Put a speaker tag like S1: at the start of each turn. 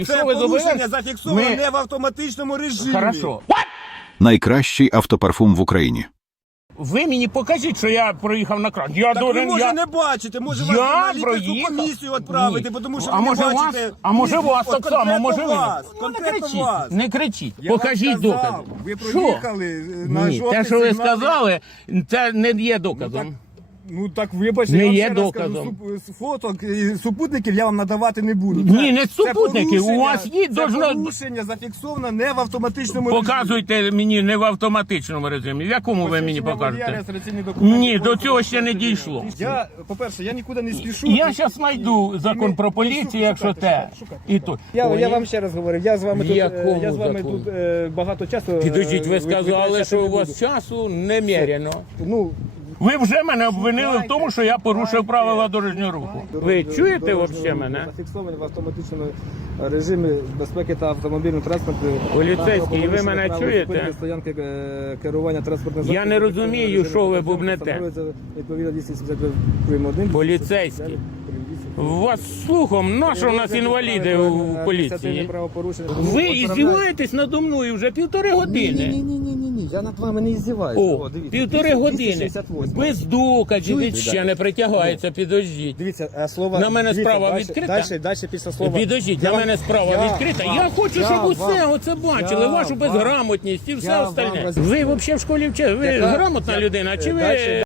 S1: Це порушення зафіксовано не в автоматичному режимі.
S2: Хорошо.
S3: Найкращий автопарфум в Україні.
S2: Ви мені покажіть, що я проїхав на кран. Я
S1: Так ви,
S2: должен,
S1: може, не бачите, може вас на лікарську
S2: проїхав.
S1: комісію відправити,
S2: Ні.
S1: тому що
S2: А
S1: ви не
S2: може вас,
S1: бачите.
S2: а може вас
S1: От
S2: так само,
S1: конкретно
S2: може ви.
S1: вас,
S2: Ну, не
S1: конкретно
S2: кричіть,
S1: вас.
S2: не кричіть.
S1: Я вам
S2: Покажіть
S1: сказав,
S2: докази.
S1: ви
S2: Що?
S1: проїхали на
S2: Ні,
S1: жовтий
S2: те, що ви
S1: сигнал.
S2: сказали, це не є доказом.
S1: Ну так вибачте,
S2: Не
S1: я вам
S2: є
S1: ще раз кажу,
S2: доказом.
S1: фоток і супутників я вам надавати не буду.
S2: Ні, не
S1: Це
S2: супутників,
S1: порушення-
S2: у вас є,
S1: це
S2: должно-
S1: порушення зафіксовано не в автоматичному режимі.
S2: Показуйте мені не в автоматичному режимі. В якому ви мені
S1: Посвідчення водія,
S2: покажете?
S1: реєстраційний документ.
S2: Ні, до цього ще не дійшло.
S1: Я, по-перше, я нікуди не спішу.
S2: Я зараз знайду закон про поліцію, якщо те. І то.
S1: Я вам ще раз говорю, я з вами тут,
S2: Якому
S1: я з вами
S2: закону?
S1: тут багато часу.
S2: Підождіть, ви сказали,
S1: витрачати
S2: що
S1: не
S2: у вас
S1: буду.
S2: часу немерено.
S1: Ну,
S2: Ви вже мене обвинили в тому, що я порушив правила дорожнього руху. Ви чуєте взагалі мене?
S1: Зафіксовані в автоматичному режимі безпеки та автомобільного транспорту.
S2: Поліцейський, ви мене чуєте?
S1: Стоянки керування транспортним
S2: Я не розумію, що ви бубнете.
S1: Відповідно 270 прим. 1.
S2: Поліцейський. У вас слухом, на що в нас інваліди у поліції? Ви іздіваєтесь надо мною вже 1,5 години.
S1: Ні, я над вами не іздіваюся.
S2: О, 1,5 години. Без доказів,
S1: Чуєте,
S2: ще не притягається, підождіть.
S1: Дивіться, слово...
S2: На мене справа відкрита?
S1: Далі після слова...
S2: Підождіть, на мене справа відкрита. Я хочу, щоб усе оце бачили, вашу безграмотність і все остальне. Ви взагалі в школі вчили? Ви грамотна людина, чи ви...